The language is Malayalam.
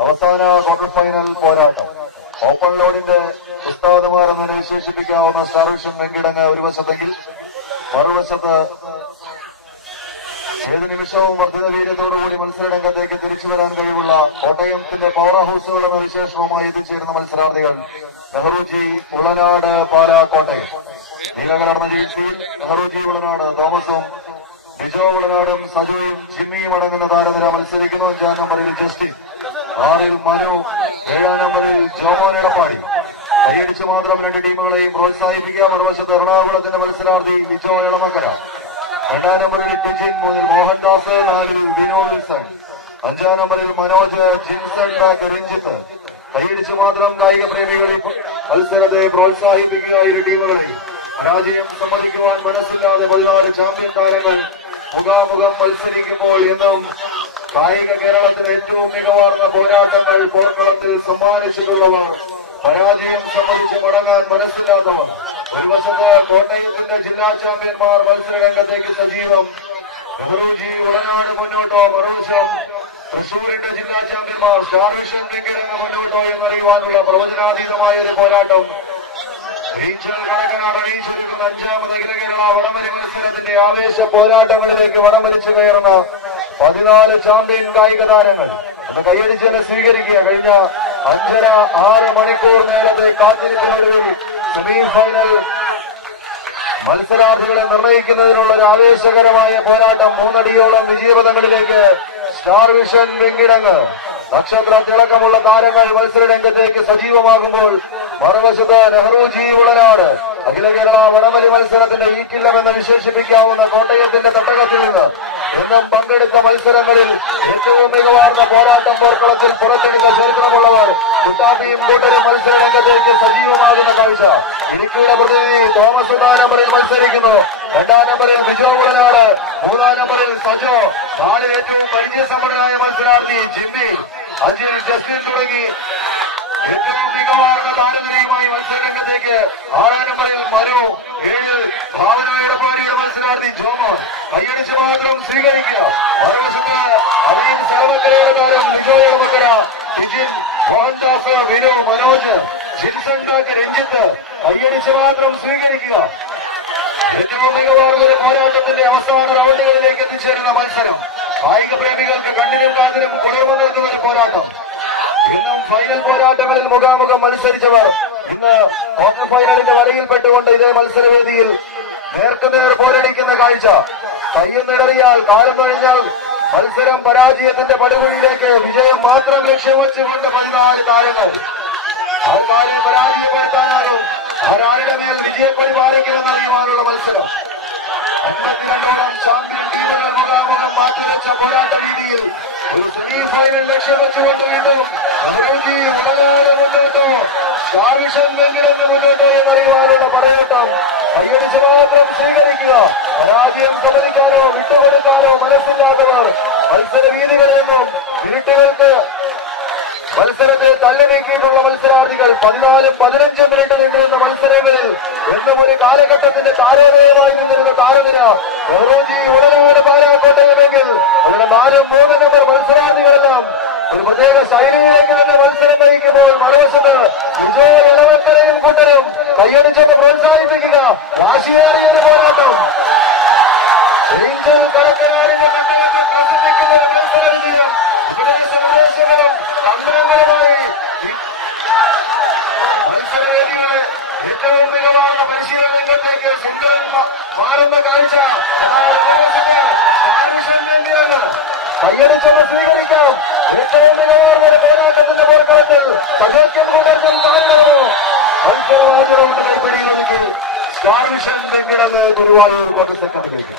അവസാന ക്വാർട്ടർ ഫൈനൽ പോരാട്ടം. ഓപ്പൺ ലോഡിന്റെ ഉസ്താദുമാരെന്ന് വിശേഷിപ്പിക്കാവുന്ന സ്റ്റാർ വിഷൻ വെങ്കിടങ്ങ് ഒരു വശത്തെങ്കിൽ, മറുവശത്ത് ഏത് നിമിഷവും വർദ്ധിത വീര്യത്തോടുകൂടി മത്സരരംഗത്തേക്ക് തിരിച്ചു വരാൻ കഴിവുള്ള കോട്ടയത്തിന്റെ പവർ ഹൌസുകൾ എന്ന വിശേഷവുമായി എത്തിച്ചേരുന്ന മത്സരാർത്ഥികൾ നെഹ്റുജി ഉളനാട് പാലാ കോട്ടയം. നീലകലർന്ന ജേഴ്സിയിൽ നെഹ്റുജി ഉളനാട് തോമസും ലിജോ ഉളനാടും സജുവും ജിമ്മിയും അടങ്ങുന്ന താരനിര മത്സരിക്കുന്നു. 5-ാം നമ്പറിൽ ജസ്റ്റിൻ, 6-ൽ മനു, 7-ാം നമ്പറിൽ ജോമോൻ എടപ്പാടി. കൈയടിച്ച് മാത്രം രണ്ട് ടീമുകളെയും പ്രോത്സാഹിപ്പിക്കുക. മറുവശത്ത് എറണാകുളത്തിന്റെ മത്സരാർത്ഥി ലിജോ എളമക്കര, 2-ാം നമ്പറിൽ ടിജിൻ, 3-ൽ മോഹൻദാസ്, 4-ൽ വിനോ വിൽസൺ, 5-ാം നമ്പറിൽ മനോജ്, ജിൻസൺ, രഞ്ജിത്ത്. കൈയടിച്ച് മാത്രം കായിക പ്രേമികളെ മത്സരത്തെ പ്രോത്സാഹിപ്പിക്കുക. ഇരു ടീമുകളെ പരാജയം സമ്മതിക്കുവാൻ മനസ്സില്ലാതെ 14 ചാമ്പ്യൻ താരങ്ങൾ മുഖാമുഖം മത്സരിക്കുമ്പോൾ എന്നും കായിക കേരളത്തിന് ഏറ്റവും മികവാർന്ന പോരാട്ടങ്ങൾ പോർക്കളത്തിൽ സമ്മാനിച്ചിട്ടുള്ളവർ പരാജയം സമ്മതിച്ച് മടങ്ങാൻ മനസ്സില്ലാത്തവർ. ഒരു വശത്ത് കോട്ടയത്തിന്റെ ജില്ലാ ചാമ്പ്യന്മാർ മത്സരരംഗത്തേക്ക് സജീവം, നെഹ്റുജി ഉളനാട് മുന്നോട്ടോ, മറുവശം തൃശൂരിന്റെ ജില്ലാ ചാമ്പ്യന്മാർ സ്റ്റാർ വിഷൻ വെങ്കിടങ്ങ് മുന്നോട്ടോ എന്നറിയുവാനുള്ള പ്രവചനാതീതമായ ഒരു പോരാട്ടം. കണക്കനാട് അണിയിച്ചൊരുക്കുന്ന 5ാമത് അഖില കേരള വടംവലി മത്സരത്തിന്റെ ആവേശ പോരാട്ടങ്ങളിലേക്ക് വടംവലിച്ചു കയറുന്ന 14 ചാമ്പ്യൻ കായിക താരങ്ങൾ അത് കൈയടിച്ചതിനെ സ്വീകരിക്കുക. കഴിഞ്ഞ 5.5-6 മണിക്കൂർ നേരത്തെ കാത്തിരിപ്പിനൊടുവിൽ സെമി ഫൈനൽ മത്സരാർത്ഥികളെ നിർണയിക്കുന്നതിനുള്ള ഒരു ആവേശകരമായ പോരാട്ടം. 3 അടിയോളം വിജയപഥങ്ങളിലേക്ക് സ്റ്റാർ വിഷൻ വെങ്കിടങ്ങ്. നക്ഷത്ര തിളക്കമുള്ള താരങ്ങൾ മത്സരരംഗത്തേക്ക് സജീവമാകുമ്പോൾ മറുവശത്ത് നെഹ്റുജി ഉളനാട് അഖില കേരള വടംവലി മത്സരത്തിന്റെ ഈറ്റില്ലമെന്ന് വിശേഷിപ്പിക്കാവുന്ന കോട്ടയത്തിന്റെ തട്ടകത്തിൽ നിന്ന് എന്നും പങ്കെടുത്ത മത്സരങ്ങളിൽ ഏറ്റവും മികവാർന്ന പോരാട്ടം പോർക്കളത്തിൽ പുറത്തെടുത്ത ചരിത്രമുള്ളവർ കുട്ടാപ്പിയും കൂട്ടരും മത്സരരംഗത്തേക്ക് സജീവമാകുന്ന കാഴ്ച. ഇടുക്കിയുടെ പ്രതിനിധി തോമസ് 1-ാം നമ്പറിൽ മത്സരിക്കുന്നു. 2-ാം നമ്പറിൽ ബിജോ ഉളനാട്, 3-ാം നമ്പറിൽ സജോ, 4-ൽ ഏറ്റവും പരിചയസമ്പന്നനായ മത്സരാർത്ഥി ജിമ്മി, 5-ൽ ജസ്റ്റിൻ തുടങ്ങി ഏറ്റവും മികവാർന്ന താരനിരയുമായി മത്സരരംഗത്തേക്ക് 6-ാം നമ്പറിൽ മനു, 7-ൽ ഭാവനയുടെ പോരിയുടെ മത്സരാർത്ഥി ജോമോൻ. കൈയടിച്ച് മാത്രം സ്വീകരിക്കുക. മറുവശത്ത് അമീൻ സർവക്കരയുടെ താരം ലിജോ എളമക്കര, ടിജിൻ, മോഹൻദാസ്, വിനു, മനോജ്, ജിൻസൺ, രഞ്ജിത്ത്. കൈയടിച്ച് മാത്രം സ്വീകരിക്കുക. ഏറ്റവും മികവാർന്ന ഒരു പോരാട്ടത്തിന്റെ അവസാന റൗണ്ടുകളിലേക്ക് എത്തിച്ചേരുന്ന മത്സരം. കായിക പ്രേമികൾക്ക് കണ്ണിനും കാതിനും കുളിർമ നൽകുന്ന ഒരു പോരാട്ടം. ഇന്നും ഫൈനൽ പോരാട്ടങ്ങളിൽ മുഖാമുഖം മത്സരിച്ചവർ ഇന്ന് ക്വാർട്ടർ ഫൈനലിന്റെ വരയിൽപ്പെട്ടുകൊണ്ട് ഇതേ മത്സരവേദിയിൽ നേർക്കുനേർ പോരടിക്കുന്ന കാഴ്ച. കയ്യൊന്നിടറിയാൽ കാലം കഴിഞ്ഞാൽ മത്സരം പരാജയത്തിന്റെ പടുകുഴിയിലേക്ക്. വിജയം മാത്രം ലക്ഷ്യം വെച്ചുകൊണ്ട് 14 താരങ്ങൾ. ആർക്കാരും പരാജയപ്പെടുത്താനാകും, ആരാരുടെ മേൽ വിജയപ്പടി പാലിക്കുമെന്നറിയുവാനുള്ള മത്സരം. 52ഓളം ചാമ്പ്യൻ ടീമുകൾ മുഖാമുഖം മാറ്റിവെച്ച പോരാട്ട രീതിയിൽ ഒരു സെമി ഫൈനൽ ലക്ഷ്യം വെച്ചുകൊണ്ട് വീണ്ടും നെഹ്റുജി ഉളനാട് മുന്നോട്ടോ, സ്റ്റാർ വിഷൻ വെങ്കിടങ്ങ് മുന്നോട്ടോ എന്നറിയുവാനുള്ള പോരാട്ടം. കൈയടിച്ച് മാത്രം സ്വീകരിക്കുക. പരാജയം സമ്മതിക്കാനോ വിട്ടുകൊടുക്കാനോ മനസ്സില്ലാത്തവർ മത്സര വീതികളിൽ നിന്നും മിനിറ്റുകൾക്ക് മത്സരത്തെ തള്ളി നീക്കിയിട്ടുള്ള മത്സരാർത്ഥികൾ 14-15 മിനിറ്റ് നീണ്ടിരുന്ന മത്സരങ്ങളിൽ എന്നും ഒരു കാലഘട്ടത്തിന്റെ താരോദയമായി നിന്നിരുന്ന താരനിര നെഹ്റുജി ഉളനാട് പാലാ കോട്ടയമെങ്കിൽ അവരുടെ 4-3 നമ്പർ മത്സരാർത്ഥികളെല്ലാം ഒരു പ്രത്യേക ശൈലിയിലേക്ക് തന്നെ മത്സരം നയിക്കുമ്പോൾ മറുവശത്ത് ലിജോ എളമക്കരയും കൂട്ടരും കൈയടിച്ചൊന്ന് പ്രോത്സാഹിപ്പിക്കുക. വാശിയേറിയ ഒരു പോരാട്ടം. ഏഞ്ചൽ കടക്കനാടിന്റെ മത്സര വിജയം തന്ത്രപരമായി മത്സരവേദികളെ ഏറ്റവും മികവാർന്ന പരിശീലന രംഗത്തേക്ക് സുന്ദരൻ മാറുന്ന കാഴ്ച. കയ്യടിച്ചൊന്ന് സ്വീകരിക്കാം. ഏറ്റവും മികവാർന്ന ഒരു പോരാട്ടത്തിന്റെ പോർക്കളത്തിൽ സഖ്യം കൂടർക്കും താഴെയോ മത്സരവാചനമുണ്ട് കൈപ്പിടിയിലൊതുക്കി star vision Venkitangu Guruvayur quarter സെക്കൻഡിലേക്ക്.